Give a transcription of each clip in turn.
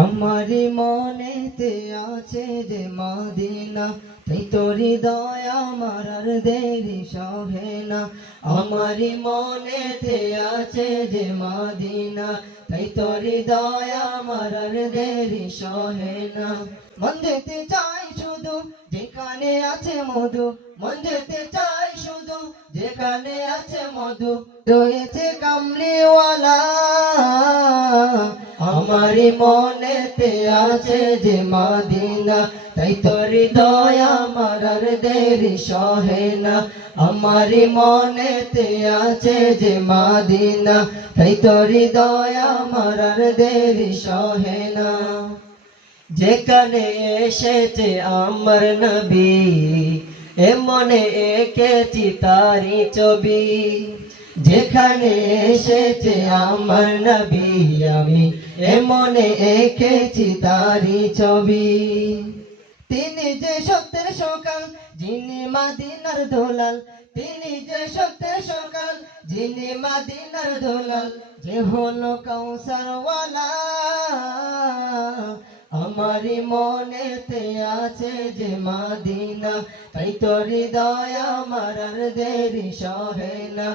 আমারি মনেতে আছে যে মদিনা, তাই তোর হৃদয় আমার আর দেরি সহে না। আমারি মনেতে আছে যে মদিনা, তাই তোর হৃদয় আমার আর দেরি সহে না। মন যেতে চাই শুধু যেখানে আছে মধু, মন যেতে চাই শুধু যেখানে আছে মধু, রয়েছে কামলিওয়ালা। আমারি মনেতে আছে যে মদিনা, তাই তোর হৃদয় আমার আর দেরি সহে না। আমারি মনেতে আছে যে মদিনা, তাই তোর হৃদয় আমার আর দেরি সহে না। যেখানে এসেছে আমার নবী, এ মনে এঁকেছি তারি ছবি। যেখানে এসেছে আমার নবী, আমি এ মনে এঁকেছি তারি ছবি। তিনি যে সত্যের সকাল, যিনি মদিনার দোলাল, তিনি যে সত্যের সকাল, যিনি মদিনার দোলাল, যে হলো কাউসারওয়ালা। আমারি মনেতে আছে যে মদিনা, তাই তোর হৃদয় আমার আর দেরি সহে না।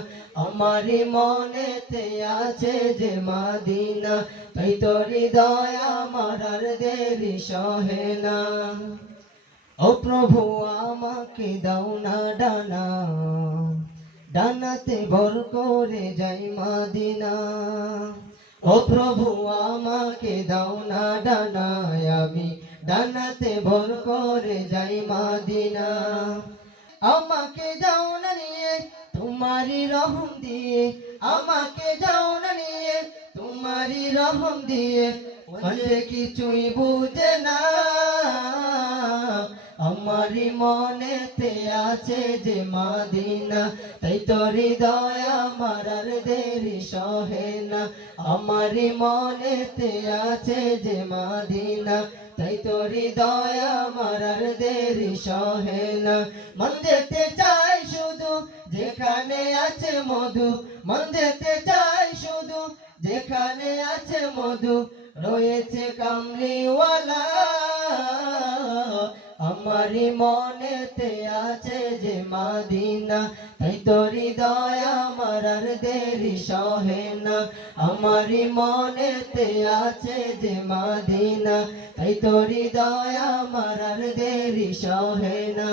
আমারি মনেতে আছে যে মদিনা, তাই তোর হৃদয় আমার আর দেরি সহে না। ও প্রভু আমাকে দাও না ডানা, ডানাতে ভর করে যাই মদিনা। ও প্রভু আমাকে দাও না ডানা, আমি ডানাতে ভর করে যাই মদিনা। আমাকে যাও না নিয়ে তোমারি রহম দিয়ে, আমাকে যাও না নিয়ে তোমারি রহম দিয়ে, মনে কিছুই বুঝে না। আমারি মনেতে আছে যে মদিনা, তাই তোর হৃদয় আমার আর দেরি সহে না। আমারি মনেতে আছে যে মদিনা, তাই তোর হৃদয় আমার আর দেরি সহে না। মন যেতে চাই শুধু যেখানে আছে মধু, মন যেতে চাই শুধু যেখানে আছে মধু, রয়েছে কামলিওয়ালা। আমারি মনেতে আছে যে মদিনা, তাই তোর হৃদয় আমার আর দেরি সহে না। আমারি মনেতে আছে যে মদিনা, তাই তোর হৃদয় আমার আর দেরি সহে না।